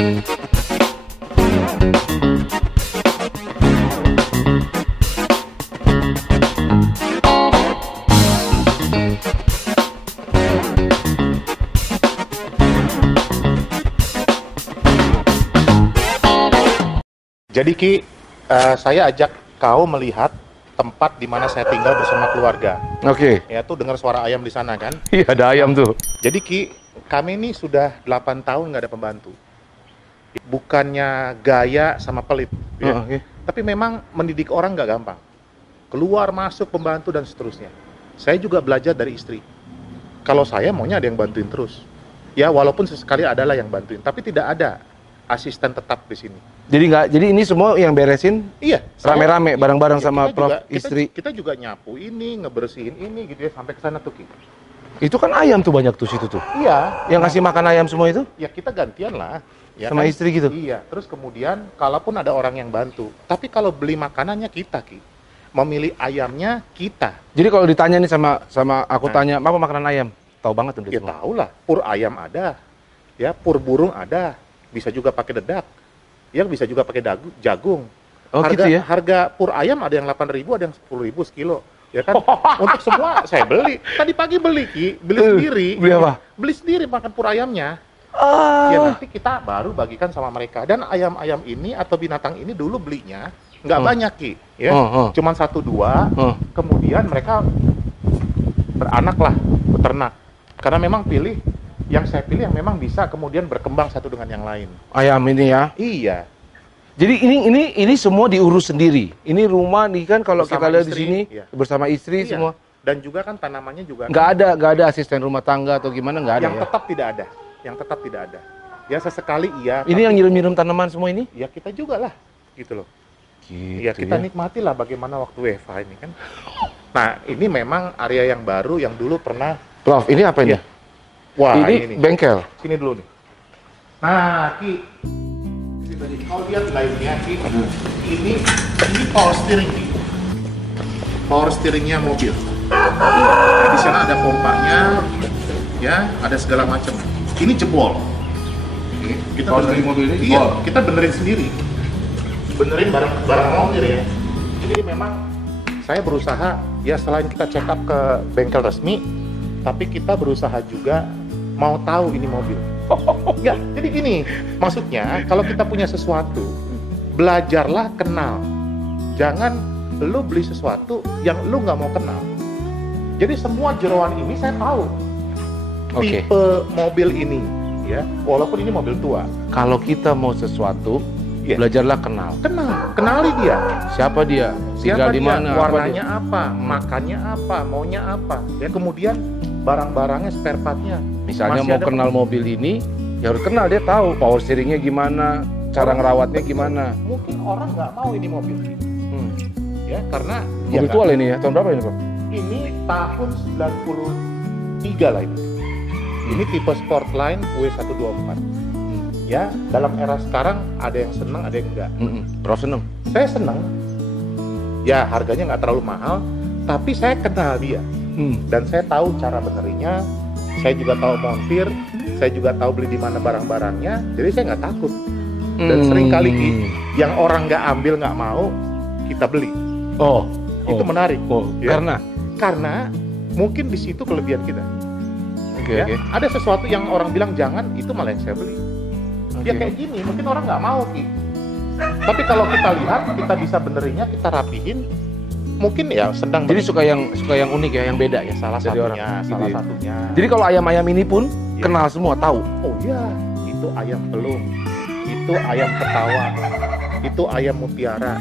Jadi Ki, saya ajak kau melihat tempat di mana saya tinggal bersama keluarga. Oke. Ya tuh dengar suara ayam di sana kan? Iya, ada ayam tuh. Jadi Ki, kami ini sudah 8 tahun nggak ada pembantu. Bukannya gaya sama pelit, ya. Oke. Tapi memang mendidik orang nggak gampang. Keluar masuk pembantu dan seterusnya. Saya juga belajar dari istri. Kalau saya maunya ada yang bantuin terus. Ya walaupun sesekali adalah yang bantuin, tapi tidak ada asisten tetap di sini. Jadi ini semua yang beresin? Iya. Rame-rame bareng-bareng ya, sama Prof juga, istri. Kita juga nyapu ini, ngebersihin ini gitu ya sampai ke sana tuh Ki. Itu kan ayam tuh banyak tuh situ tuh. Iya. Yang ngasih makan ayam semua itu? Ya kita gantian lah. Ya sama kan? istri gitu? Iya. Terus kemudian kalaupun ada orang yang bantu, tapi kalau beli makanannya kita Ki. Memilih ayamnya kita. Jadi kalau ditanya nih sama aku tanya, apa makanan ayam? Tahu banget tuh dia Ya semua. tahu lah. Pur ayam ada. Ya pur burung ada. Bisa juga pakai dedak. Ya bisa juga pakai jagung. Oh Harga, gitu ya? Harga pur ayam ada yang 8.000, ada yang 10.000 sekilo. Ya kan? Untuk semua saya beli. Tadi pagi beli Ki, beli sendiri. Beli apa? Beli sendiri makan pur ayamnya. Ya nanti kita baru bagikan sama mereka. Dan ayam-ayam ini atau binatang ini dulu belinya nggak banyak Ki, ya. Cuman 1-2. Kemudian mereka beranak lah, beternak. Karena memang yang saya pilih yang memang bisa kemudian berkembang satu dengan yang lain. Ayam ini ya? Iya. Jadi ini semua diurus sendiri. Ini rumah nih kan kalau kita lihat di sini bersama istri Iya. semua. Dan juga kan tanamannya juga Nggak ada asisten rumah tangga atau gimana, nggak ada yang ya? tetap tidak ada. Yang tetap tidak ada. Ya sesekali iya. Ini yang nyiram-nyiram tanaman semua ini? Ya kita juga lah, gitu loh. Gitu Ya kita nikmatilah bagaimana waktu WFH ini kan. Nah ini memang area yang baru yang dulu pernah. Prof, ini apa ini? Iya. Wah ini nih. bengkel. Sini dulu nih. Nah Ki, kau lihat lainnya Ki. Ini power steering Ki. Power steeringnya mobil. Nah, di sana ada pompanya, ya ada segala macam. Ini jebol. Kita benerin mobil ini. Iya, kita benerin sendiri. Benerin barang mobil ya. Jadi memang saya berusaha ya selain kita check up ke bengkel resmi, tapi kita berusaha juga mau tahu ini mobil. Ya, jadi gini, maksudnya kalau kita punya sesuatu, belajarlah kenal. Jangan lu beli sesuatu yang lu nggak mau kenal. Jadi semua jeroan ini saya tahu. Tipe mobil ini, ya, walaupun ini mobil tua. Kalau kita mau sesuatu, belajarlah kenal. Kenali dia. Siapa dia? Tinggal di mana? Warnanya apa? Makannya apa? Maunya apa? Ya kemudian barang-barangnya, spare partnya. Misalnya mau kenal mobil ini, ya harus kenal, dia tahu power steeringnya gimana, cara ngerawatnya gimana. Mungkin orang nggak mau ini mobil. Ya karena mobil tua lah ini ya. Tahun berapa ini, Bro? Ini tahun 93 lah ini. Ini tipe Sportline W124. Ya, dalam era sekarang ada yang senang, ada yang enggak. Prof seneng? Saya senang. Ya, harganya nggak terlalu mahal, tapi saya kenal dia. Dan saya tahu cara benerinnya, saya juga tahu montir, saya juga tahu beli di mana barang-barangnya, jadi saya nggak takut. Dan sering kali yang orang nggak ambil, nggak mau, kita beli. Itu menarik. Ya? Karena mungkin di situ kelebihan kita. Ada sesuatu yang orang bilang jangan, itu malah yang saya beli. Ya kayak gini, mungkin orang nggak mau Ki. Tapi kalau kita lihat, kita bisa benerinnya, kita rapihin, mungkin ya sedang. Jadi suka yang unik ya, yang beda ya, salah satunya. Jadi kalau ayam-ayam ini pun kenal semua, tahu. Oh iya, itu ayam pelung, itu ayam ketawa, itu ayam mutiara,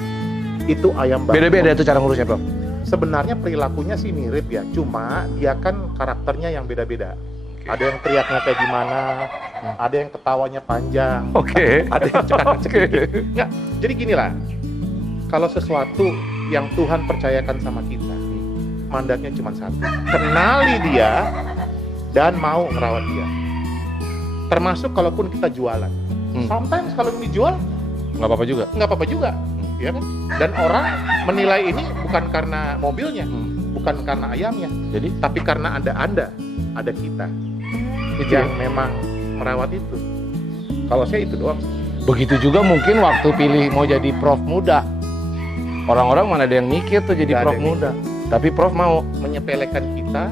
itu ayam bakso. Beda-beda itu cara ngurusnya, Bro. Sebenarnya perilakunya sih mirip ya, cuma dia kan karakternya yang beda-beda. Ada yang teriaknya kayak gimana, ada yang ketawanya panjang, ada yang cekak-cekik. Nggak, jadi gini lah, kalau sesuatu yang Tuhan percayakan sama kita, mandatnya cuma satu, kenali dia dan mau ngerawat dia. Termasuk kalaupun kita jualan, sometimes kalau dijual nggak apa-apa juga. Nggak apa-apa juga, ya kan? Dan orang menilai ini bukan karena mobilnya, bukan karena ayamnya, tapi karena ada kita. Yang memang merawat itu. Kalau saya itu doang. Begitu juga mungkin waktu pilih mau jadi prof muda. Orang-orang mana ada yang mikir tuh jadi Nggak prof ada yang muda. Tapi prof mau. Menyepelekan kita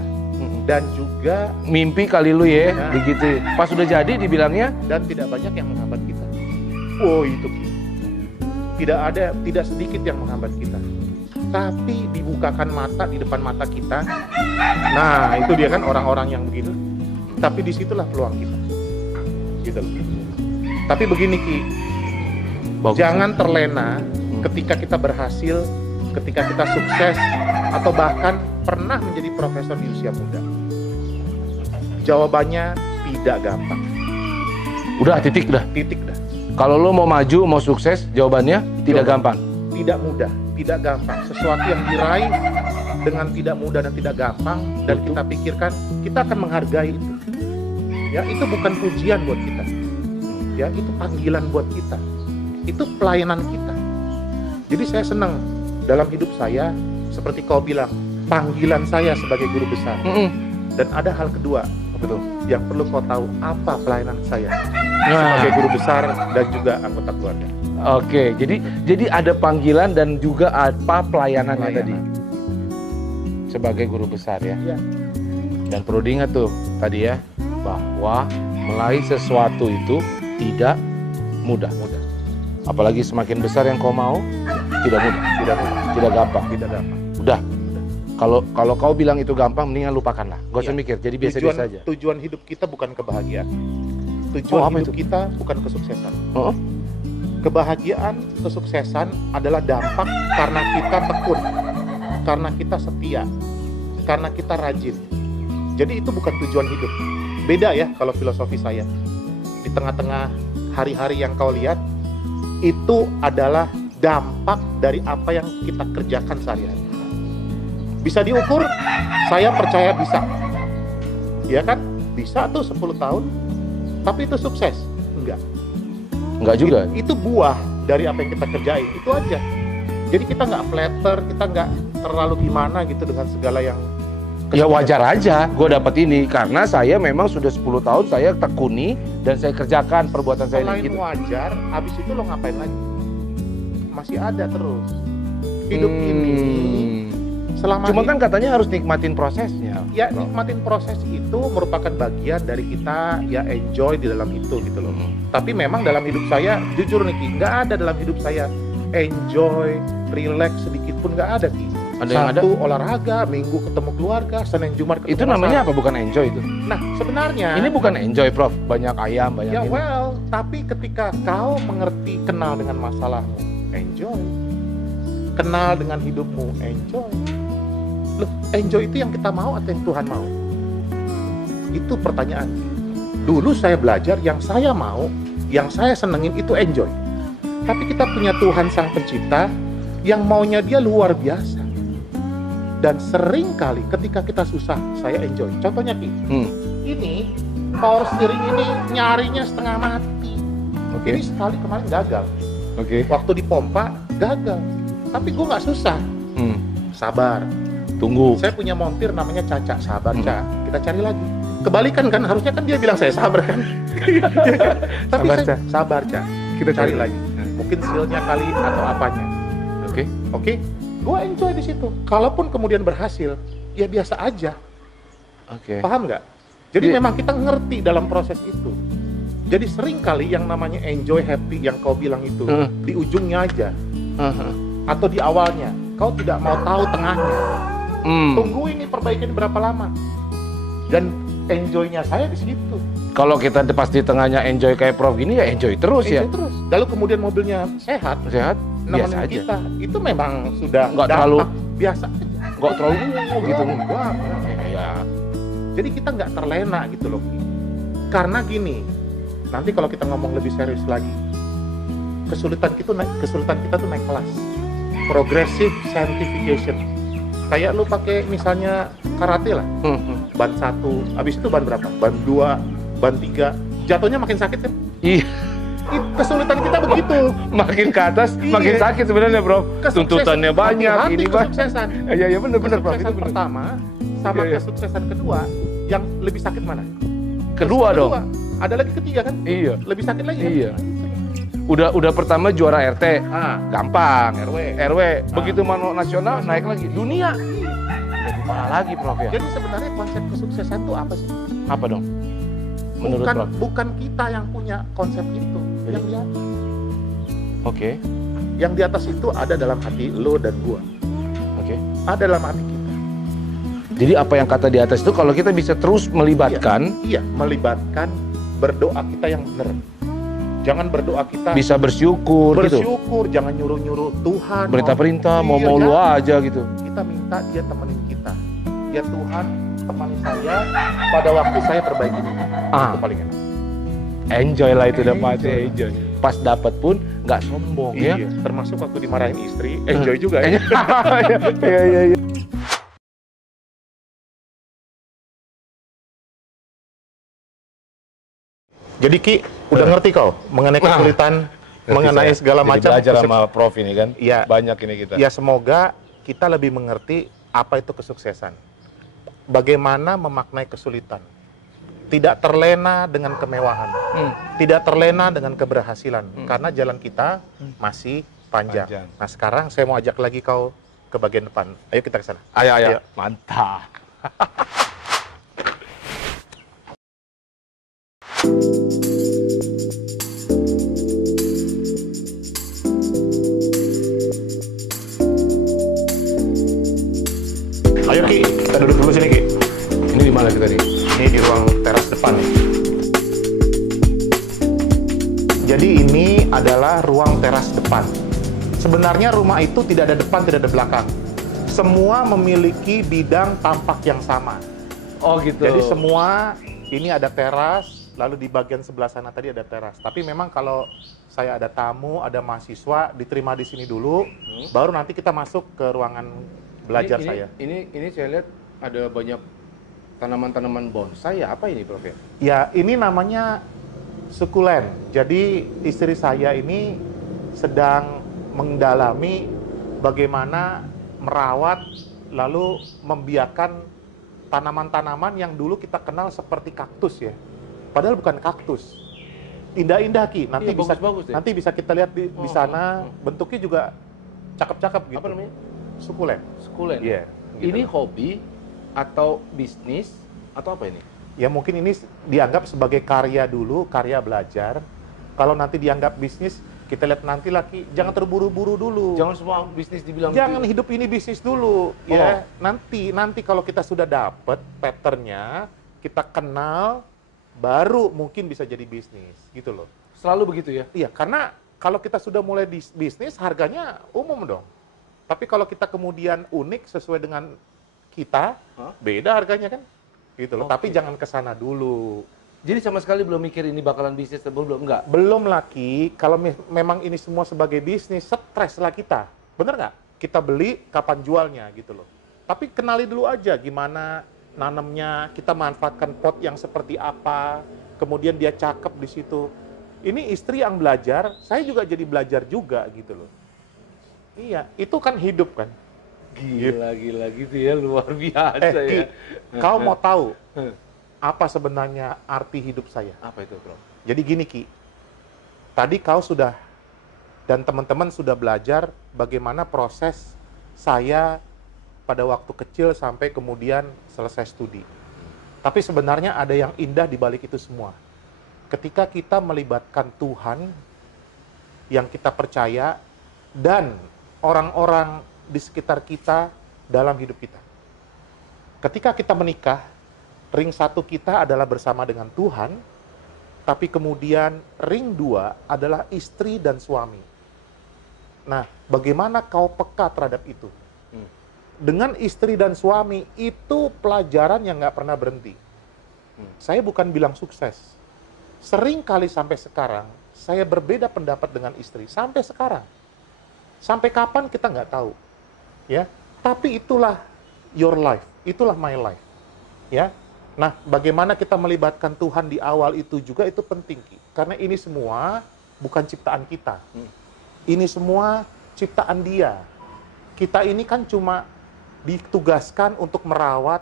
dan juga Mimpi kali lu ya, Nah. begitu. Pas udah jadi dibilangnya, dan tidak banyak yang menghambat kita. Oh itu tidak sedikit yang menghambat kita. Tapi dibukakan mata di depan mata kita. Nah itu dia kan orang-orang yang begitu. Tapi disitulah peluang kita. Gitu loh. Tapi begini Ki, bagus. jangan terlena ketika kita berhasil, ketika kita sukses, atau bahkan pernah menjadi profesor di usia muda. Jawabannya tidak gampang. Udah titik dah. Titik dah. Kalau lo mau maju, mau sukses, jawabannya tidak gampang. Tidak mudah, tidak gampang. Sesuatu yang diraih dengan tidak mudah dan tidak gampang dan kita pikirkan kita akan menghargai itu. Ya, itu bukan pujian buat kita. Ya, itu panggilan buat kita. Itu pelayanan kita. Jadi saya senang dalam hidup saya seperti kau bilang, panggilan saya sebagai guru besar. Dan ada hal kedua, Betul. yang perlu kau tahu apa pelayanan saya Nah. sebagai guru besar dan juga anggota keluarga. Oke, jadi ada panggilan dan juga apa pelayanannya tadi sebagai guru besar ya. Iya. Dan perlu diingat tuh tadi ya bahwa meraih sesuatu itu tidak mudah. Apalagi semakin besar yang kau mau, tidak mudah, tidak gampang. Udah. Kalau kau bilang itu gampang, mendingan lupakanlah. Gak usah Iya. mikir. Jadi biasa-biasa aja. Tujuan hidup kita bukan kebahagiaan. Oh, Tujuan apa hidup itu? kita bukan kesuksesan. Oh, Kebahagiaan, kesuksesan adalah dampak karena kita tekun, karena kita setia, karena kita rajin. Jadi itu bukan tujuan hidup. Beda ya kalau filosofi saya. Di tengah-tengah hari-hari yang kau lihat, itu adalah dampak dari apa yang kita kerjakan sehari-hari. Bisa diukur? Saya percaya bisa. Ya kan? Bisa tuh 10 tahun. Tapi itu sukses? enggak juga. Itu buah dari apa yang kita kerjain, itu aja. Jadi kita nggak flatter, kita nggak terlalu gimana gitu dengan segala yang Ya wajar aja gue dapat ini karena saya memang sudah 10 tahun saya tekuni dan saya kerjakan perbuatan saya selain gitu. wajar. Abis itu lo ngapain lagi? Masih ada terus hidup ini selama Cuma ini. kan katanya harus nikmatin prosesnya. Ya nikmatin proses itu merupakan bagian dari kita ya enjoy di dalam itu gitu loh. Tapi memang dalam hidup saya jujur nih Ki, nggak ada dalam hidup saya enjoy, relax sedikit pun nggak ada Ki. Ada yang ada? Sabtu olahraga, Minggu ketemu keluarga, Senin Jumat ketemu Itu namanya apa? Bukan enjoy itu. Nah sebenarnya Ini bukan enjoy, Prof. Banyak ayam, banyak ya ini. well, tapi ketika kau mengerti, kenal dengan masalahmu, enjoy. Kenal dengan hidupmu, enjoy. Loh, enjoy itu yang kita mau atau yang Tuhan mau? Itu pertanyaan. Dulu saya belajar yang saya mau, yang saya senengin itu enjoy. Tapi kita punya Tuhan Sang Pencipta yang maunya dia luar biasa. Dan sering kali ketika kita susah, saya enjoy. Contohnya Ki, ini power steering ini nyarinya setengah mati. Oke. Ini sekali kemarin gagal. Oke. Waktu dipompa gagal. Tapi gue nggak susah. Sabar. Tunggu. Saya punya montir namanya Caca. Sabar Ca. Kita cari lagi. Kebalikan kan, harusnya kan dia bilang saya sabar kan. Tapi Sabar, saya sabar Ca. Kita cari lagi. Mungkin seal-nya kali atau apanya. Oke. Oke. Gue enjoy di situ. Kalaupun kemudian berhasil, ya biasa aja. Oke. Paham nggak? Jadi Iya. memang kita ngerti dalam proses itu. Jadi sering kali yang namanya enjoy, happy yang kau bilang itu di ujungnya aja atau di awalnya. Kau tidak mau tahu tengahnya. Tunggu ini perbaikin berapa lama. Dan enjoy-nya saya di situ. Kalau kita pas di tengahnya enjoy kayak Prof gini ya enjoy terus ya. Enjoy terus. Lalu kemudian mobilnya sehat, Sehat, biasa nemenin aja. kita. Itu memang sudah Nggak dampak terlalu biasa aja. Nggak terlalu gitu. Enggak. Ya. Jadi kita nggak terlena gitu loh. Karena gini, nanti kalau kita ngomong lebih serius lagi, kesulitan kita tuh naik kelas. Progressive scientification. Kayak lu pakai misalnya karate lah, ban 1, habis itu ban berapa? Ban 2, ban 3, jatuhnya makin sakit kan? Iya, Kesulitan kita begitu. makin ke atas Iya. makin sakit sebenarnya, Prof. Tuntutannya banyak, Hati-hati ini banyak. kesuksesan. Iya benar Prof. Itu Kesuksesan benar. pertama sama Iya, iya. kesuksesan kedua, yang lebih sakit mana? Kedua dong. ada lagi ketiga kan? Iya. Lebih sakit lagi kan? Iya. Udah pertama juara RT, gampang. RW. Begitu mau nasional naik lagi. Dunia. Jadi parah lagi, Prof ya. Jadi sebenarnya konsep kesuksesan itu apa sih? Apa dong? Menurut Prof? Bukan kita yang punya konsep itu, yang di atas. Oke. Yang di atas itu ada dalam hati lo dan gua. Oke. Ada dalam hati kita. Jadi apa yang kata di atas itu kalau kita bisa terus melibatkan, Iya, melibatkan berdoa kita yang benar. Jangan berdoa kita bisa bersyukur gitu. Jangan nyuruh-nyuruh Tuhan. Perintah-perintah mau lu aja gitu. Kita minta dia temenin kita. Ya Tuhan, temani saya pada waktu saya perbaiki ini. Itu paling enak. Enjoy lah itu dapatnya, enjoy. Pas dapat pun nggak sombong ya. Termasuk waktu dimarahin istri, enjoy juga ya. Iya. Jadi Ki, udah ngerti kau mengenai kesulitan, mengenai segala macam. Belajar sama Prof ini kan, banyak ini kita. Ya semoga kita lebih mengerti apa itu kesuksesan. Bagaimana memaknai kesulitan. Tidak terlena dengan kemewahan. Tidak terlena dengan keberhasilan. Karena jalan kita masih panjang. Nah sekarang saya mau ajak lagi kau ke bagian depan. Ayo kita ke sana. Ayo. Mantap. Ayo Ki, kita duduk dulu sini Ki. Ini di mana kita nih? Ini di ruang teras depan nih. Jadi ini adalah ruang teras depan. Sebenarnya rumah itu tidak ada depan, tidak ada belakang. Semua memiliki bidang tampak yang sama. Oh gitu. Jadi semua ini ada teras, lalu di bagian sebelah sana tadi ada teras. Tapi memang kalau saya ada tamu, ada mahasiswa, diterima di sini dulu, baru nanti kita masuk ke ruangan belajar saya. Ini saya lihat ada banyak tanaman-tanaman bonsai ya, apa ini Prof ya? Ya, ini namanya sukulen. Jadi istri saya ini sedang mendalami bagaimana merawat lalu membiarkan tanaman-tanaman yang dulu kita kenal seperti kaktus ya. Padahal bukan kaktus. Indah-indah Ki. Nanti bisa bagus, nanti bisa kita lihat di sana. Bentuknya juga cakep-cakep gitu. Apa namanya? Sukulen. Sukulen. Iya. Gitu. Ini hobi atau bisnis atau apa ini? Ya mungkin ini dianggap sebagai karya dulu, karya belajar. Kalau nanti dianggap bisnis, kita lihat nanti lagi. Jangan terburu-buru dulu. Jangan semua bisnis dibilang. Jangan hidup ini bisnis dulu. Ya, nanti kalau kita sudah dapat patternnya, kita kenal, baru mungkin bisa jadi bisnis, gitu loh. Selalu begitu ya? Iya, karena kalau kita sudah mulai bisnis, harganya umum dong. Tapi kalau kita kemudian unik sesuai dengan kita, beda harganya kan, gitu loh. Tapi jangan ke sana dulu. Jadi sama sekali belum mikir ini bakalan bisnis atau belum? Enggak? Belum lagi, kalau memang ini semua sebagai bisnis, stres lah kita. Bener nggak? Kita beli, kapan jualnya gitu loh. Tapi kenali dulu aja gimana nanamnya, kita manfaatkan pot yang seperti apa, kemudian dia cakep di situ. Ini istri yang belajar, saya juga jadi belajar juga gitu loh. Iya, itu kan hidup kan. Gila gitu ya, luar biasa ya. Ki, kau mau tahu apa sebenarnya arti hidup saya? Apa itu, Bro? Jadi gini Ki, tadi kau sudah dan teman-teman sudah belajar bagaimana proses saya pada waktu kecil sampai kemudian selesai studi. Tapi sebenarnya ada yang indah di balik itu semua. Ketika kita melibatkan Tuhan yang kita percaya dan orang-orang di sekitar kita dalam hidup kita. Ketika kita menikah, ring satu kita adalah bersama dengan Tuhan, tapi kemudian ring dua adalah istri dan suami. Nah, bagaimana kau peka terhadap itu? Dengan istri dan suami, itu pelajaran yang nggak pernah berhenti. Saya bukan bilang sukses. Sering kali sampai sekarang, saya berbeda pendapat dengan istri. Sampai sekarang. Sampai kapan kita nggak tahu. Ya, tapi itulah your life. Itulah my life. Ya. Nah, bagaimana kita melibatkan Tuhan di awal itu juga itu penting. Karena ini semua bukan ciptaan kita. Ini semua ciptaan Dia. Kita ini kan cuma ditugaskan untuk merawat,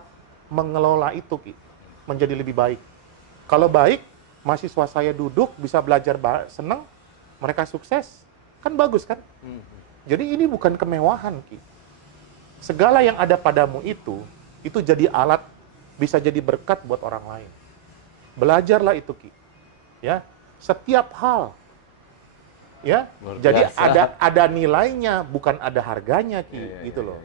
mengelola itu menjadi lebih baik. Kalau baik, mahasiswa saya duduk, bisa belajar seneng, mereka sukses, kan bagus kan? Jadi ini bukan kemewahan, Ki. Segala yang ada padamu itu jadi alat, bisa jadi berkat buat orang lain. Belajarlah itu, Ki. Ya, setiap hal. Ya, jadi ada nilainya, bukan ada harganya, Ki, gitu loh.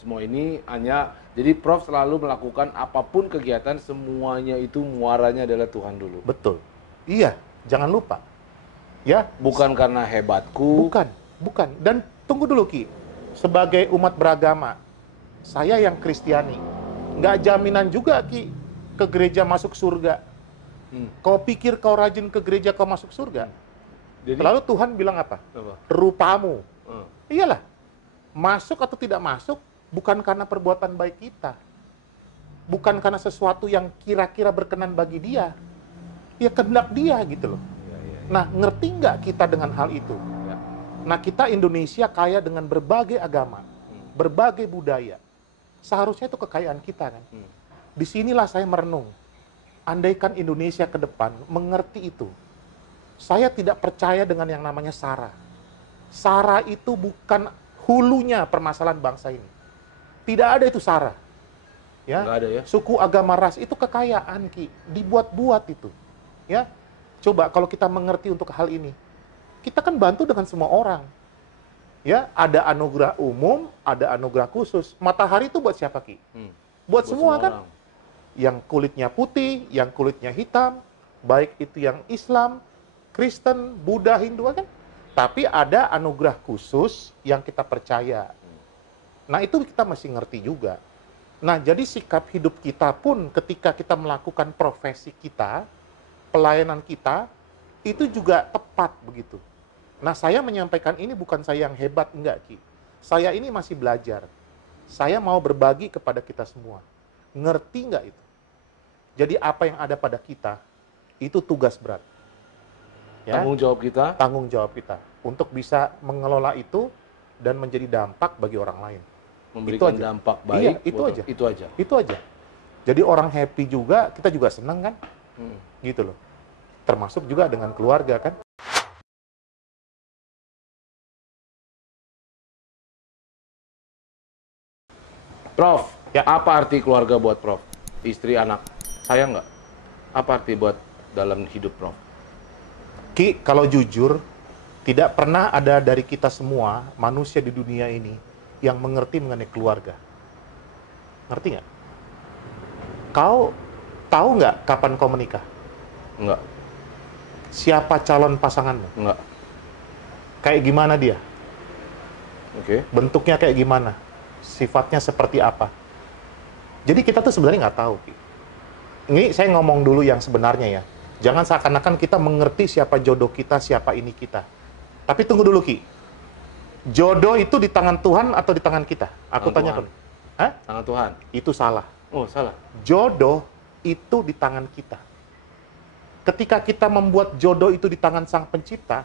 Semua ini hanya, jadi Prof selalu melakukan apapun kegiatan, semuanya itu muaranya adalah Tuhan dulu. Betul. Iya, jangan lupa. Ya, bukan karena hebatku. Bukan. Dan tunggu dulu, Ki. Sebagai umat beragama, saya yang Kristiani, nggak jaminan juga, Ki, ke gereja masuk surga. Kau pikir kau rajin ke gereja kau masuk surga? Jadi, lalu Tuhan bilang apa? Rupamu. Iyalah. Masuk atau tidak masuk bukan karena perbuatan baik kita. Bukan karena sesuatu yang kira-kira berkenan bagi dia. Ya kehendak dia gitu loh. Nah, ngerti nggak kita dengan hal itu? Nah, kita Indonesia kaya dengan berbagai agama, berbagai budaya. Seharusnya itu kekayaan kita kan. Disinilah saya merenung. Andaikan Indonesia ke depan mengerti itu. Saya tidak percaya dengan yang namanya SARA. SARA itu bukan hulunya permasalahan bangsa ini. Tidak ada itu SARA. Ya. Nggak ada ya. Suku, agama, ras itu kekayaan, Ki. Dibuat-buat itu. Ya. Coba kalau kita mengerti untuk hal ini. Kita kan bantu dengan semua orang. Ya, ada anugerah umum, ada anugerah khusus. Matahari itu buat siapa, Ki? Buat semua kan? Orang. Yang kulitnya putih, yang kulitnya hitam, baik itu yang Islam, Kristen, Buddha, Hindu kan? Tapi ada anugerah khusus yang kita percaya. Nah, itu kita masih ngerti juga. Nah, jadi sikap hidup kita pun ketika kita melakukan profesi kita, pelayanan kita, itu juga tepat begitu. Nah, saya menyampaikan ini bukan saya yang hebat, enggak, Ki. Saya ini masih belajar. Saya mau berbagi kepada kita semua. Ngerti nggak itu? Jadi apa yang ada pada kita, itu tugas berat. Ya? Tanggung jawab kita? Tanggung jawab kita. Untuk bisa mengelola itu dan menjadi dampak bagi orang lain. Memberikan itu dampak baik? Iya, itu aja. Jadi orang happy juga, kita juga senang kan? Gitu loh. Termasuk juga dengan keluarga kan? Prof, ya, apa arti keluarga buat Prof? Istri, anak, sayang nggak? Apa arti buat dalam hidup Prof? Ki, kalau jujur, tidak pernah ada dari kita semua, manusia di dunia ini, yang mengerti mengenai keluarga. Ngerti nggak? Kau tahu nggak kapan kau menikah? Nggak. Siapa calon pasanganmu? Nggak. Kayak gimana dia? Oke. Bentuknya kayak gimana? Sifatnya seperti apa? Jadi kita tuh sebenarnya nggak tahu. Ini saya ngomong dulu yang sebenarnya ya. Jangan seakan-akan kita mengerti siapa jodoh kita, siapa ini kita. Tapi tunggu dulu, Ki. Jodoh itu di tangan Tuhan atau di tangan kita? Aku tanya dulu. Hah? Tangan Tuhan. Itu salah. Oh, salah. Jodoh itu di tangan kita. Ketika kita membuat jodoh itu di tangan Sang Pencipta,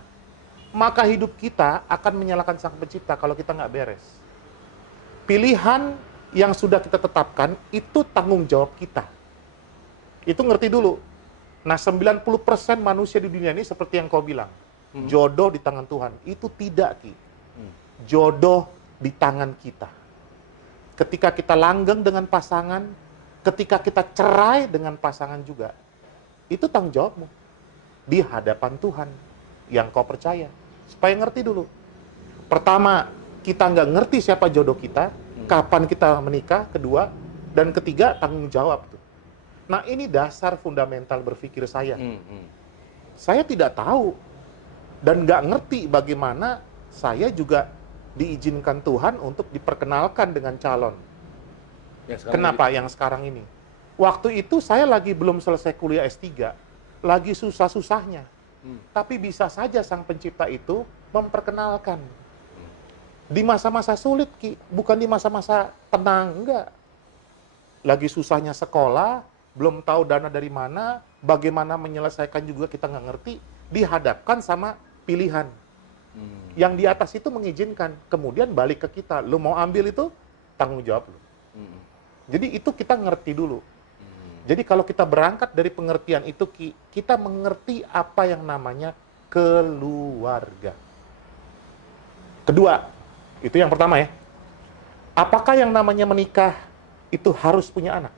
maka hidup kita akan menyalahkan Sang Pencipta kalau kita nggak beres. Pilihan yang sudah kita tetapkan, itu tanggung jawab kita. Itu ngerti dulu. Nah, 90% manusia di dunia ini seperti yang kau bilang. Jodoh di tangan Tuhan. Itu tidak, Ki. Jodoh di tangan kita. Ketika kita langgeng dengan pasangan, ketika kita cerai dengan pasangan juga, itu tanggung jawabmu. Di hadapan Tuhan yang kau percaya. Supaya ngerti dulu. Pertama, kita nggak ngerti siapa jodoh kita, kapan kita menikah, kedua, dan ketiga, tanggung jawab tuh. Nah, ini dasar fundamental berpikir saya. Saya tidak tahu dan nggak ngerti bagaimana saya juga diizinkan Tuhan untuk diperkenalkan dengan calon. Kenapa yang sekarang ini? Waktu itu saya lagi belum selesai kuliah S3, lagi susah-susahnya. Tapi bisa saja Sang Pencipta itu memperkenalkan. Di masa-masa sulit, Ki, bukan di masa-masa tenang, enggak. Lagi susahnya sekolah, belum tahu dana dari mana, bagaimana menyelesaikan juga kita nggak ngerti, dihadapkan sama pilihan. Yang di atas itu mengizinkan, kemudian balik ke kita, lu mau ambil itu, tanggung jawab lu. Jadi itu kita ngerti dulu. Jadi kalau kita berangkat dari pengertian itu, Ki, kita mengerti apa yang namanya keluarga. Kedua, itu yang pertama ya. Apakah yang namanya menikah itu harus punya anak?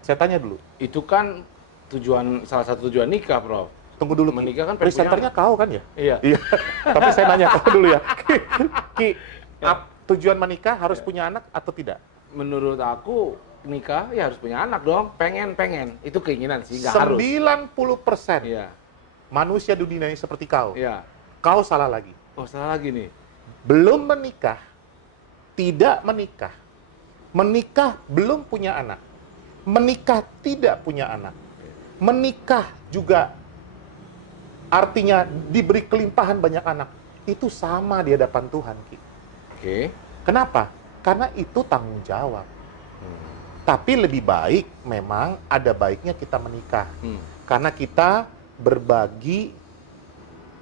Saya tanya dulu. Itu kan salah satu tujuan nikah, Prof. Tunggu dulu, Ki. Menikah kan pengen punya Presenternya kau kan ya? Iya. Iya. Tapi saya nanya kau dulu ya. Ki, tujuan menikah harus punya anak atau tidak? Menurut aku nikah ya harus punya anak dong. Pengen. Itu keinginan sih, nggak harus. 90% Iya. manusia di dunia ini seperti kau. Iya. Kau salah lagi. Oh, salah lagi nih. Belum menikah, tidak menikah. Menikah belum punya anak. Menikah tidak punya anak. Menikah juga artinya diberi kelimpahan banyak anak. Itu sama di hadapan Tuhan, Ki. Oke. Kenapa? Karena itu tanggung jawab. Tapi lebih baik memang ada baiknya kita menikah. Karena kita berbagi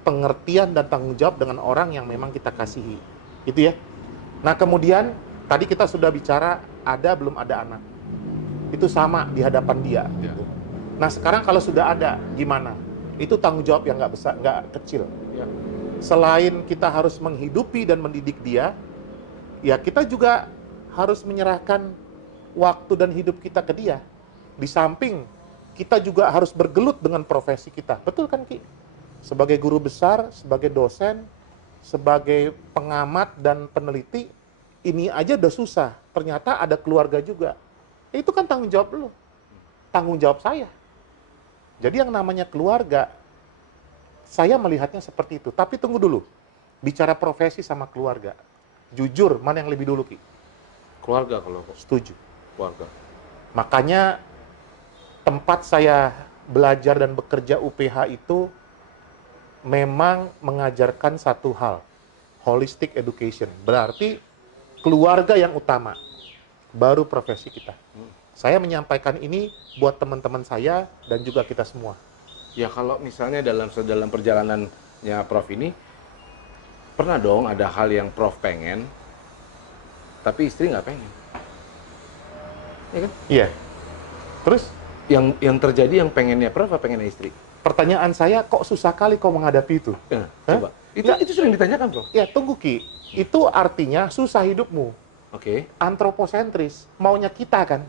pengertian dan tanggung jawab dengan orang yang memang kita kasihi. Gitu ya. Nah, kemudian tadi kita sudah bicara ada belum ada anak. Itu sama di hadapan dia. Gitu. Nah, sekarang kalau sudah ada, gimana? Itu tanggung jawab yang nggak besar, nggak kecil. Ya. Selain kita harus menghidupi dan mendidik dia, ya kita juga harus menyerahkan waktu dan hidup kita ke dia. Di samping kita juga harus bergelut dengan profesi kita. Betul kan, Ki? Sebagai guru besar, sebagai dosen, sebagai pengamat dan peneliti, ini aja udah susah. Ternyata ada keluarga juga. Itu kan tanggung jawab lu. Tanggung jawab saya. Jadi yang namanya keluarga, saya melihatnya seperti itu. Tapi tunggu dulu. Bicara profesi sama keluarga. Jujur, mana yang lebih dulu, Ki? Keluarga kalau kok. Setuju. Keluarga. Makanya tempat saya belajar dan bekerja UPH itu memang mengajarkan satu hal, holistic education. Berarti keluarga yang utama, baru profesi kita. Saya menyampaikan ini buat teman-teman saya dan juga kita semua. Ya kalau misalnya dalam perjalanannya Prof ini, pernah dong ada hal yang Prof pengen, tapi istri nggak pengen. Iya kan? Iya. Terus? Yang terjadi yang pengennya Prof apa pengennya istri? Pertanyaan saya, kok susah kali kau menghadapi itu? Coba. Itu sering ditanyakan, Prof. Ya, tunggu, Ki. Itu artinya susah hidupmu. Oke. Antroposentris. Maunya kita kan?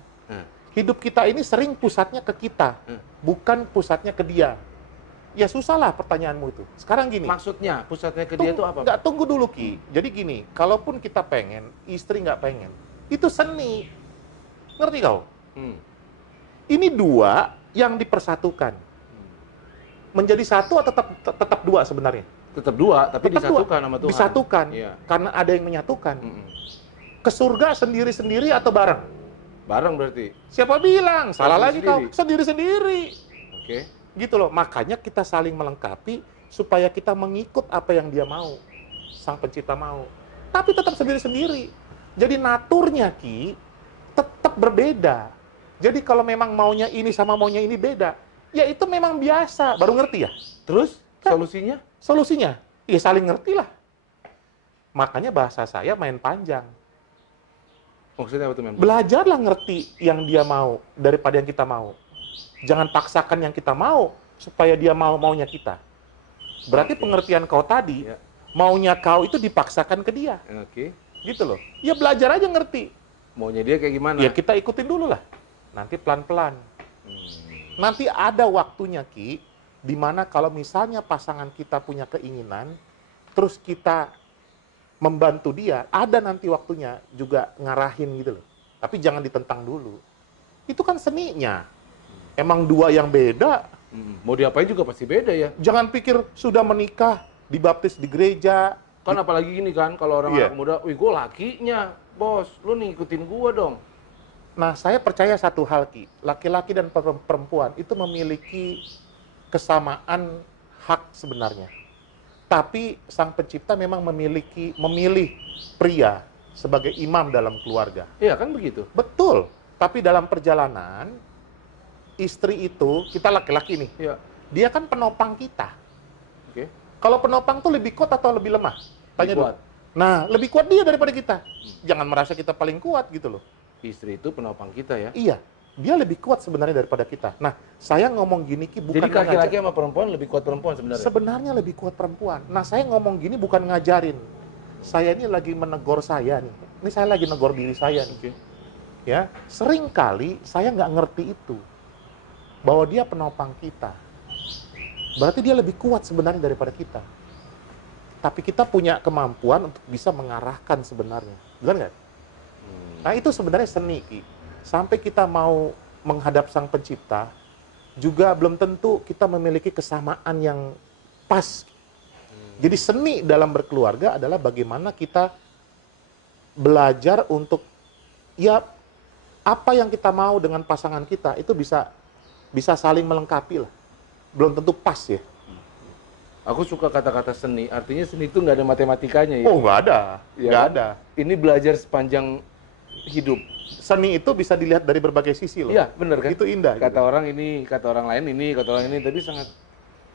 Hidup kita ini sering pusatnya ke kita. Bukan pusatnya ke dia. Ya susah lah pertanyaanmu itu. Sekarang gini. Maksudnya pusatnya ke dia itu apa? Nggak, tunggu dulu, Ki. Jadi gini, kalaupun kita pengen, istri nggak pengen, itu seni. Ngerti kau? Ini dua yang dipersatukan. Menjadi satu atau tetap dua sebenarnya? Tetap dua, tapi Tetap disatukan dua. sama Tuhan. Disatukan, Iya. karena ada yang menyatukan. Ke surga sendiri-sendiri atau bareng? Bareng berarti. Siapa bilang? Salah lagi Sendiri-sendiri. kau. Sendiri-sendiri. Oke. Gitu loh. Makanya kita saling melengkapi supaya kita mengikut apa yang dia mau. Sang pencipta mau. Tapi tetap sendiri-sendiri. Jadi naturnya, Ki, tetap berbeda. Jadi kalau memang maunya ini sama maunya ini beda, ya itu memang biasa. Baru ngerti ya? Terus solusinya? Solusinya? Ya saling ngerti lah. Makanya bahasa saya main panjang. Maksudnya apa tuh, Mem? Belajarlah ngerti yang dia mau daripada yang kita mau. Jangan paksakan yang kita mau supaya dia maunya kita. Berarti pengertian kau tadi, maunya kau itu dipaksakan ke dia. Oke. Gitu loh. Ya belajar aja ngerti. Maunya dia kayak gimana? Ya kita ikutin dulu lah. Nanti pelan-pelan. Nanti ada waktunya, Ki, di mana kalau misalnya pasangan kita punya keinginan, terus kita membantu dia, ada nanti waktunya juga ngarahin gitu loh. Tapi jangan ditentang dulu. Itu kan seninya. Emang dua yang beda. Mau diapain juga pasti beda ya. Jangan pikir sudah menikah, dibaptis di gereja. Kan apalagi gini kan, kalau orang Iya. anak muda, wih gue lakinya, bos, lu nih ikutin gua dong. Nah, saya percaya satu hal, Ki. Laki-laki dan perempuan itu memiliki kesamaan hak sebenarnya. Tapi sang pencipta memang memilih pria sebagai imam dalam keluarga. Iya kan begitu. Betul. Tapi dalam perjalanan, istri itu, kita laki-laki nih, Iya. dia kan penopang kita. Oke. Kalau penopang tuh lebih kuat atau lebih lemah? Tanya Lebih dulu. kuat. Nah, lebih kuat dia daripada kita. Jangan merasa kita paling kuat gitu loh. Istri itu penopang kita ya. Iya. Dia lebih kuat sebenarnya daripada kita. Nah, saya ngomong gini Ki bukan Jadi laki-laki sama perempuan lebih kuat perempuan sebenarnya? sebenarnya lebih kuat perempuan. Nah, saya ngomong gini bukan ngajarin. Saya ini lagi menegur saya nih. Ini saya lagi negor diri saya nih. Oke. Ya, sering kali saya nggak ngerti itu. Bahwa dia penopang kita. Berarti dia lebih kuat sebenarnya daripada kita. Tapi kita punya kemampuan untuk bisa mengarahkan sebenarnya. Benar nggak? Nah, itu sebenarnya seni, Ki. Sampai kita mau menghadap Sang Pencipta, juga belum tentu kita memiliki kesamaan yang pas. Jadi seni dalam berkeluarga adalah bagaimana kita belajar untuk, ya, apa yang kita mau dengan pasangan kita, itu bisa saling melengkapi lah. Belum tentu pas ya. Aku suka kata-kata seni, artinya seni itu nggak ada matematikanya ya? Oh, nggak ada. Ya Nggak kan? ada. Ini belajar sepanjang hidup. Seni itu bisa dilihat dari berbagai sisi loh. Iya, bener kan? Itu indah. Kata gitu. orang ini, kata orang lain ini, kata orang ini, tapi sangat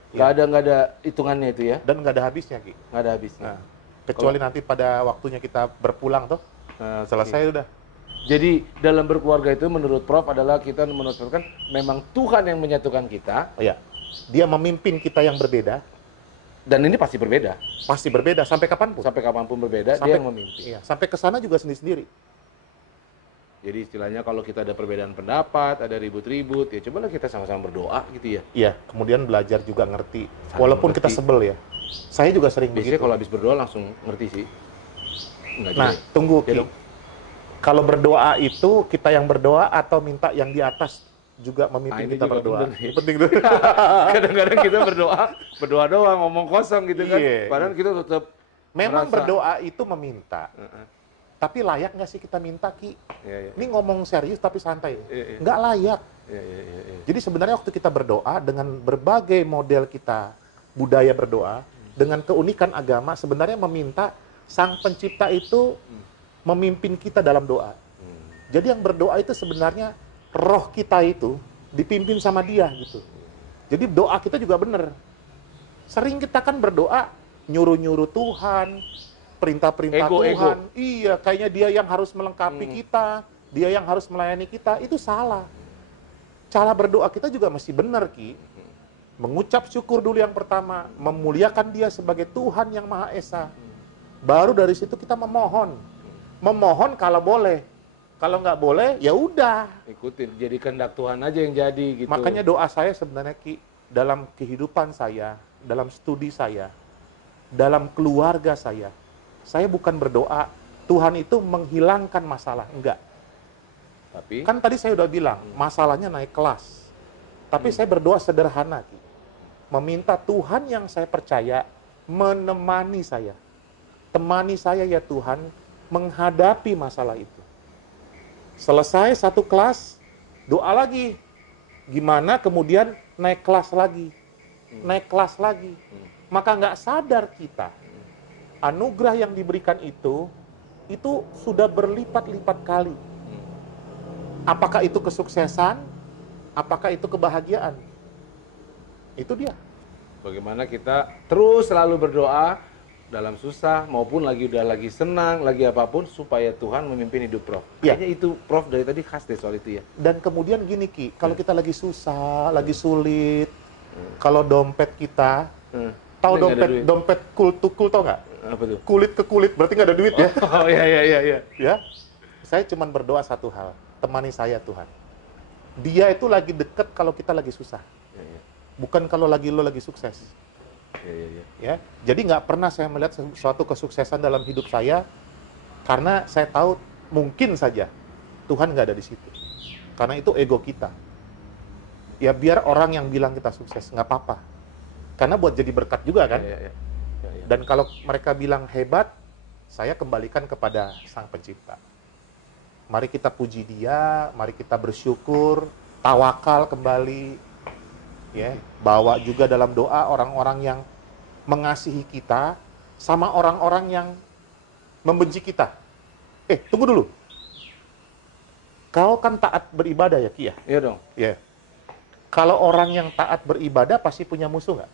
Ya. nggak ada hitungannya itu ya, Dan nggak ada habisnya, Ki. nggak ada habisnya. Nah, kecuali nanti pada waktunya kita berpulang tuh, Nah, selesai udah. Jadi dalam berkeluarga itu menurut Prof adalah kita menetapkan memang Tuhan yang menyatukan kita, Oh, ya. Dia memimpin kita yang berbeda, dan ini pasti berbeda. pasti berbeda sampai kapanpun. Sampai kapanpun berbeda, Sampai- dia yang memimpin. Iya, sampai ke sana juga sendiri-sendiri. Jadi istilahnya kalau kita ada perbedaan pendapat, ada ribut-ribut, ya cobalah kita sama-sama berdoa gitu ya. Iya, kemudian belajar juga ngerti. Saling Walaupun ngerti. kita sebel ya. Saya juga sering Biasanya begitu. kalau habis berdoa langsung ngerti sih. Enggak juga Nah, ya? tunggu, Ya Ki. dong. Kalau berdoa itu kita yang berdoa atau minta yang di atas juga memimpin ini kita juga berdoa. bener nih. Penting tuh. Kadang-kadang kita berdoa doang, ngomong kosong gitu kan. Iya. Padahal kita tetap Memang merasa- berdoa itu meminta. Heeh. Tapi layak nggak sih kita minta, Ki? Iya, iya. Ini ngomong serius tapi santai. Iya, iya. Nggak layak. Iya, iya, iya, iya. Jadi sebenarnya waktu kita berdoa dengan berbagai model kita, budaya berdoa, dengan keunikan agama, sebenarnya meminta Sang Pencipta itu memimpin kita dalam doa. Jadi yang berdoa itu sebenarnya roh kita itu dipimpin sama dia gitu. Jadi doa kita juga benar. Sering kita kan berdoa nyuruh-nyuruh Tuhan, perintah-perintah Ego, Tuhan. Iya, kayaknya dia yang harus melengkapi kita, dia yang harus melayani kita. Itu salah. Cara berdoa kita juga mesti benar, Ki. Mengucap syukur dulu yang pertama, memuliakan dia sebagai Tuhan yang Maha Esa. Baru dari situ kita memohon. Memohon kalau boleh. Kalau nggak boleh, ya udah. Ikutin, jadi kehendak Tuhan aja yang jadi gitu. Makanya doa saya sebenarnya, Ki, dalam kehidupan saya, dalam studi saya, dalam keluarga saya bukan berdoa Tuhan itu menghilangkan masalah, enggak. Tapi Kan tadi saya udah bilang, masalahnya naik kelas. Tapi saya berdoa sederhana, Ki. Meminta Tuhan yang saya percaya menemani saya. Temani saya ya Tuhan menghadapi masalah itu. Selesai satu kelas, doa lagi. Gimana kemudian naik kelas lagi. Naik kelas lagi. Maka nggak sadar kita, anugerah yang diberikan itu sudah berlipat-lipat kali. Apakah itu kesuksesan? Apakah itu kebahagiaan? Itu dia. bagaimana kita terus selalu berdoa dalam susah maupun udah lagi senang, lagi apapun supaya Tuhan memimpin hidup Prof. Ya. Kayaknya itu Prof dari tadi khas deh soal itu ya. Dan kemudian gini Ki, kalau kita lagi susah, lagi sulit, kalau dompet kita, tahu Nggak ada duit. dompet cool to cool tau nggak? Apa tuh? Kulit ke kulit, berarti nggak ada duit ya? Oh iya iya iya iya. Ya, saya cuman berdoa satu hal, temani saya Tuhan. Dia itu lagi deket kalau kita lagi susah, Iya iya. bukan kalau lo lagi sukses. Iya iya iya. Ya, jadi nggak pernah saya melihat suatu kesuksesan dalam hidup saya karena saya tahu mungkin saja Tuhan nggak ada di situ. Karena itu ego kita. Ya biar orang yang bilang kita sukses nggak apa-apa. Karena buat jadi berkat juga kan. Iya iya. Iya, iya. Dan kalau mereka bilang hebat, saya kembalikan kepada Sang Pencipta. Mari kita puji Dia, mari kita bersyukur, tawakal kembali, ya. Bawa juga dalam doa orang-orang yang mengasihi kita, sama orang-orang yang membenci kita. Tunggu dulu. Kau kan taat beribadah ya, Ki ya? Iya dong. Ya. Kalau orang yang taat beribadah pasti punya musuh nggak?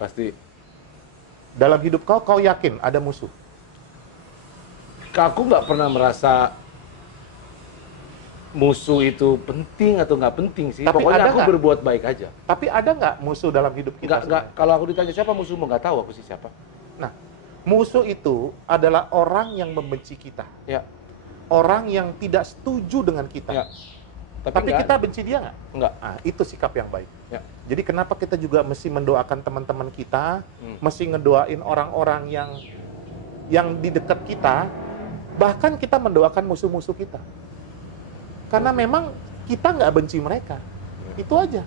Pasti. Dalam hidup kau yakin ada musuh? Aku nggak pernah merasa musuh itu penting atau nggak penting sih. Tapi Pokoknya ada aku nggak? berbuat baik aja. Tapi ada nggak musuh dalam hidup kita? Nggak. Kalau aku ditanya siapa musuhmu, nggak tahu aku sih siapa. Nah, musuh itu adalah orang yang membenci kita. Ya. Orang yang tidak setuju dengan kita. Ya. Tapi nggak kita ada. benci dia nggak? Nggak. Nah, itu sikap yang baik. Ya. Jadi kenapa kita juga mesti mendoakan teman-teman kita, mesti ngedoain orang-orang yang di dekat kita, bahkan kita mendoakan musuh-musuh kita. Karena memang kita nggak benci mereka. Itu aja.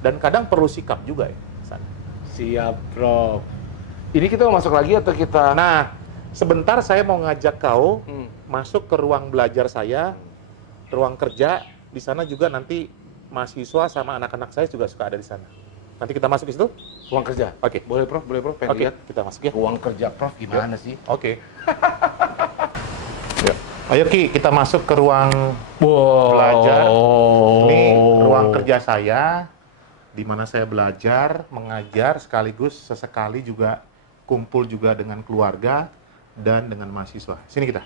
Dan kadang perlu sikap juga ya. San. Siap, Prof. Ini kita mau masuk lagi atau kita... Nah, sebentar saya mau ngajak kau Hmm. masuk ke ruang belajar saya, ruang kerja. Di sana juga nanti mahasiswa sama anak-anak saya juga suka ada di sana. Nanti kita masuk ke situ? Ruang kerja? Oke. Boleh, Prof? Boleh, Prof? Pengen Oke, lihat. kita masuk ya. Ruang kerja, Prof, gimana sih? Oke. Ya. Ayo Ki, kita masuk ke ruang Wow. belajar. Ini ruang kerja saya, di mana saya belajar, mengajar, sekaligus sesekali juga kumpul juga dengan keluarga dan dengan mahasiswa. Sini kita.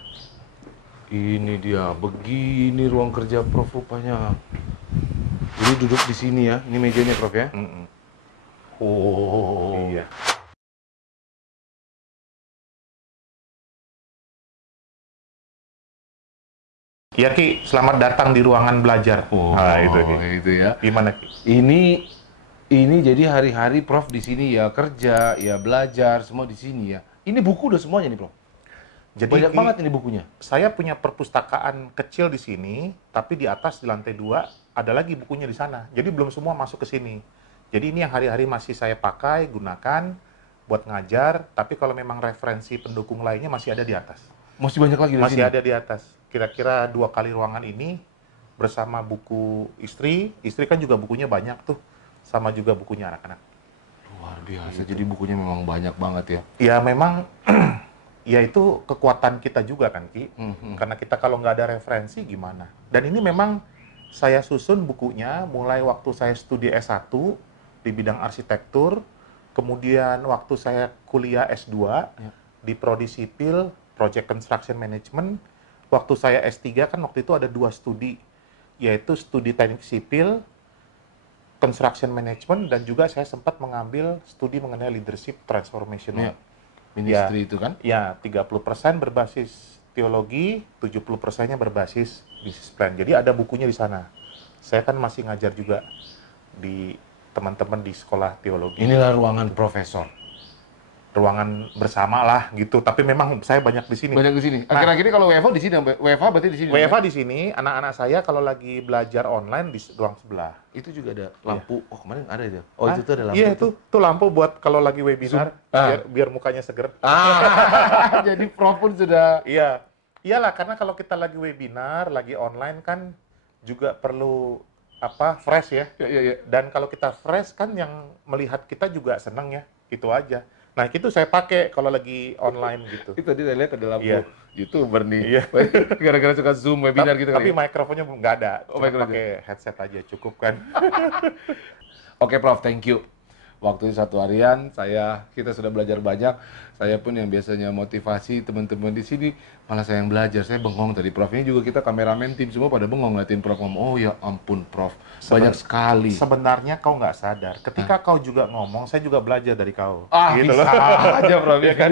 Ini dia, begini ruang kerja Prof rupanya. Jadi duduk di sini ya, ini mejanya Prof ya? Oh. Iya. Iya Ki, selamat datang di ruangan belajar. Oh, Nah, itu Ki. itu ya. Gimana Ki? Ini jadi hari-hari Prof di sini ya kerja, ya belajar, semua di sini ya. Ini buku udah semuanya nih Prof. Jadi Banyak Ki, banget ini bukunya. saya punya perpustakaan kecil di sini, tapi di atas di lantai 2 ada lagi bukunya di sana. Jadi belum semua masuk ke sini. Jadi ini yang hari-hari masih saya pakai, gunakan buat ngajar, tapi kalau memang referensi pendukung lainnya masih ada di atas. Masih banyak lagi di Masih sini. ada di atas. Kira-kira 2 kali ruangan ini bersama buku istri. Istri kan juga bukunya banyak tuh. Sama juga bukunya anak-anak. Luar biasa. Jadi bukunya memang banyak banget ya. Ya memang, ya itu kekuatan kita juga kan Ki. Karena kita kalau nggak ada referensi gimana. Dan ini memang saya susun bukunya mulai waktu saya studi S1 di bidang arsitektur. Kemudian waktu saya kuliah S2 di Prodi Sipil, Project Construction Management. Waktu saya S3 kan waktu itu ada 2 studi, yaitu studi teknik sipil, construction management, dan juga saya sempat mengambil studi mengenai leadership transformation. Ya. Ministry itu kan? Ya, 30% berbasis teologi, 70%-nya berbasis business plan. Jadi ada bukunya di sana. Saya kan masih ngajar juga di teman-teman di sekolah teologi. Inilah ruangan profesor. Ruangan bersama lah gitu, tapi memang saya banyak di sini. Banyak di sini. Akhir-akhir ini kalau WFH di sini, WFH berarti di sini. WFH di sini, anak-anak saya kalau lagi belajar online di ruang sebelah. Itu juga ada lampu. Oh, kemarin ada itu. Oh, itu tuh ada lampu. Iya, itu lampu buat kalau lagi webinar, biar mukanya seger. Jadi Prof pun sudah. Iya. Iyalah, karena kalau kita lagi webinar, lagi online kan juga perlu fresh ya. Iya. Dan kalau kita fresh kan yang melihat kita juga senang ya, itu aja. Nah, itu saya pakai kalau lagi online gitu. Itu tadi saya lihat ada lampu. Iya. YouTuber nih. Iya. Gara-gara suka Zoom webinar gitu Tapi kali. mikrofonnya nggak ada, Oh, cuma mikrofon pakai headset aja cukup kan. Oke, Prof, thank you. Waktu satu harian kita sudah belajar banyak. Saya pun yang biasanya motivasi teman-teman di sini, malah saya yang belajar. Saya bengong tadi, Prof. Ini juga kita kameramen tim semua pada bengong ngeliatin Prof ngomong. Oh ya ampun, Prof. Banyak sekali. Sebenarnya kau nggak sadar, ketika kau juga ngomong, saya juga belajar dari kau. Gitu bisa aja, Prof. Ya kan?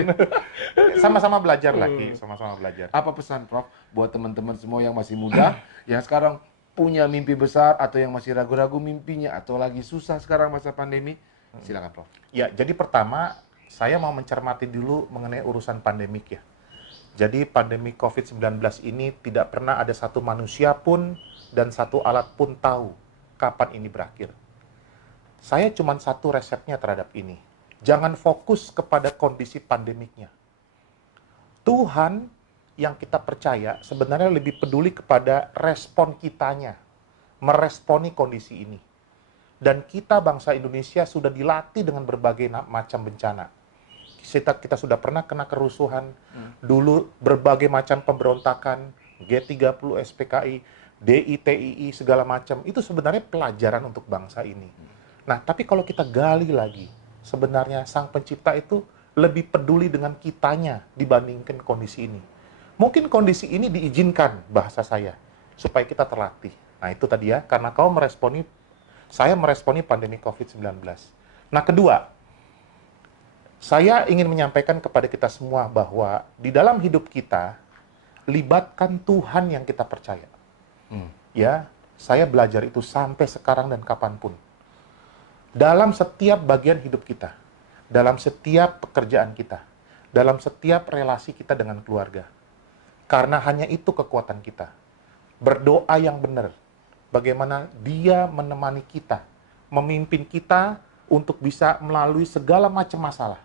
Sama-sama belajar lagi, sama-sama belajar. Apa pesan, Prof, buat teman-teman semua yang masih muda, yang sekarang punya mimpi besar, atau yang masih ragu-ragu mimpinya, atau lagi susah sekarang masa pandemi? Silakan, Prof. Ya, jadi pertama, saya mau mencermati dulu mengenai urusan pandemik ya. Jadi pandemi COVID-19 ini tidak pernah ada satu manusia pun dan satu alat pun tahu kapan ini berakhir. Saya cuma satu resepnya terhadap ini. Jangan fokus kepada kondisi pandemiknya. Tuhan yang kita percaya sebenarnya lebih peduli kepada respon kitanya, meresponi kondisi ini. Dan kita bangsa Indonesia sudah dilatih dengan berbagai macam bencana. Kita sudah pernah kena kerusuhan, dulu berbagai macam pemberontakan, G30, SPKI, DITII, segala macam. Itu sebenarnya pelajaran untuk bangsa ini. Nah, tapi kalau kita gali lagi, sebenarnya Sang Pencipta itu lebih peduli dengan kitanya dibandingkan kondisi ini. Mungkin kondisi ini diizinkan, bahasa saya, supaya kita terlatih. Nah itu tadi ya, karena saya meresponi pandemi COVID-19. Nah kedua, saya ingin menyampaikan kepada kita semua bahwa di dalam hidup kita, libatkan Tuhan yang kita percaya. Ya, saya belajar itu sampai sekarang dan kapanpun. Dalam setiap bagian hidup kita, dalam setiap pekerjaan kita, dalam setiap relasi kita dengan keluarga. Karena hanya itu kekuatan kita. Berdoa yang benar. Bagaimana Dia menemani kita, memimpin kita untuk bisa melalui segala macam masalah.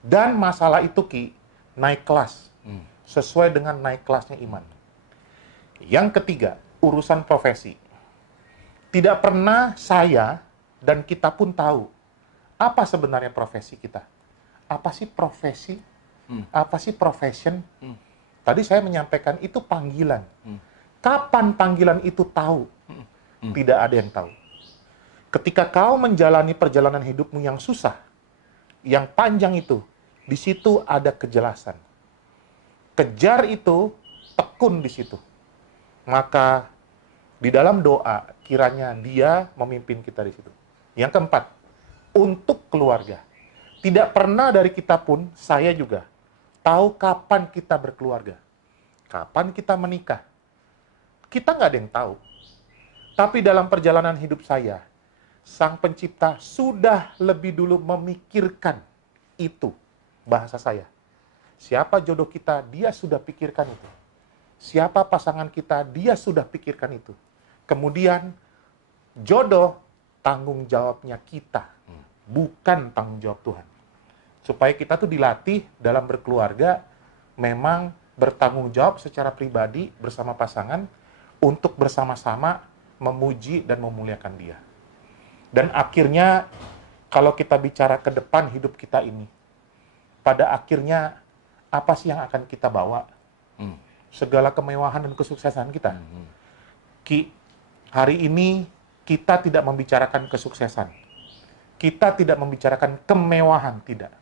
Dan masalah itu, Ki, naik kelas. Sesuai dengan naik kelasnya iman. Yang ketiga, urusan profesi. Tidak pernah saya dan kita pun tahu apa sebenarnya profesi kita. Apa sih profesi? Apa sih profession? Tadi saya menyampaikan itu panggilan. Kapan panggilan itu tahu? Tidak ada yang tahu. Ketika kau menjalani perjalanan hidupmu yang susah, yang panjang itu, di situ ada kejelasan. Kejar itu, tekun di situ. Maka di dalam doa, kiranya Dia memimpin kita di situ. Yang keempat, untuk keluarga. Tidak pernah dari kita pun, saya juga, tahu kapan kita berkeluarga. Kapan kita menikah. Kita nggak ada yang tahu. Tapi dalam perjalanan hidup saya, Sang Pencipta sudah lebih dulu memikirkan itu. Bahasa saya. Siapa jodoh kita, Dia sudah pikirkan itu. Siapa pasangan kita, Dia sudah pikirkan itu. Kemudian, jodoh tanggung jawabnya kita, bukan tanggung jawab Tuhan. Supaya kita tuh dilatih dalam berkeluarga, memang bertanggung jawab secara pribadi bersama pasangan, untuk bersama-sama memuji dan memuliakan Dia. Dan akhirnya, kalau kita bicara ke depan hidup kita ini, pada akhirnya, apa sih yang akan kita bawa? Segala kemewahan dan kesuksesan kita. Ki, hari ini kita tidak membicarakan kesuksesan. Kita tidak membicarakan kemewahan, tidak.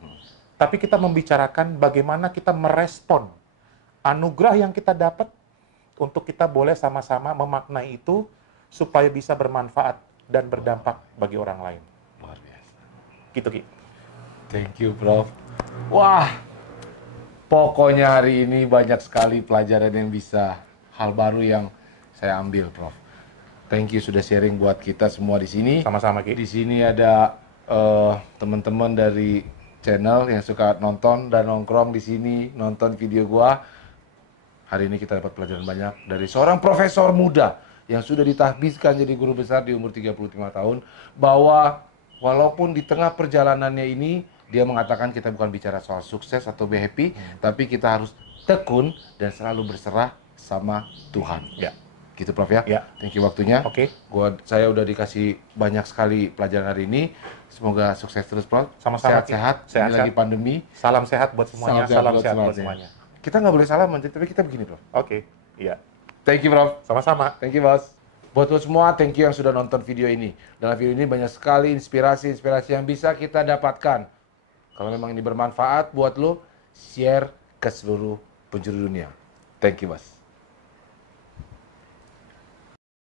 Tapi kita membicarakan bagaimana kita merespon anugerah yang kita dapat untuk kita boleh sama-sama memaknai itu supaya bisa bermanfaat dan berdampak bagi orang lain. Luar biasa. Gitu, Ki. Thank you, Prof. Wah, pokoknya hari ini banyak sekali pelajaran yang bisa, hal baru yang saya ambil, Prof. Thank you sudah sharing buat kita semua di sini. Sama-sama, Ki. Di sini ada teman-teman dari channel yang suka nonton dan nongkrong di sini, nonton video gua. Hari ini kita dapat pelajaran banyak dari seorang profesor muda yang sudah ditahbiskan jadi guru besar di umur 35 tahun, bahwa walaupun di tengah perjalanannya ini dia mengatakan kita bukan bicara soal sukses atau be happy, tapi kita harus tekun dan selalu berserah sama Tuhan. Ya. Gitu, Prof ya. Ya. Thank you waktunya. Oke. Saya udah dikasih banyak sekali pelajaran hari ini. Semoga sukses terus, Prof. Sama-sama, Ki. Sehat-sehat. Ini Sehat-sehat. lagi pandemi. Salam sehat buat semuanya. Salam sehat buat semuanya. Kita nggak boleh salaman, tapi kita begini, Prof. Oke. Iya. Thank you, Prof. Sama-sama. Thank you, Bos. Buat lo semua, thank you yang sudah nonton video ini. Dalam video ini banyak sekali inspirasi-inspirasi yang bisa kita dapatkan. Kalau memang ini bermanfaat buat lo, share ke seluruh penjuru dunia. Thank you, Bos.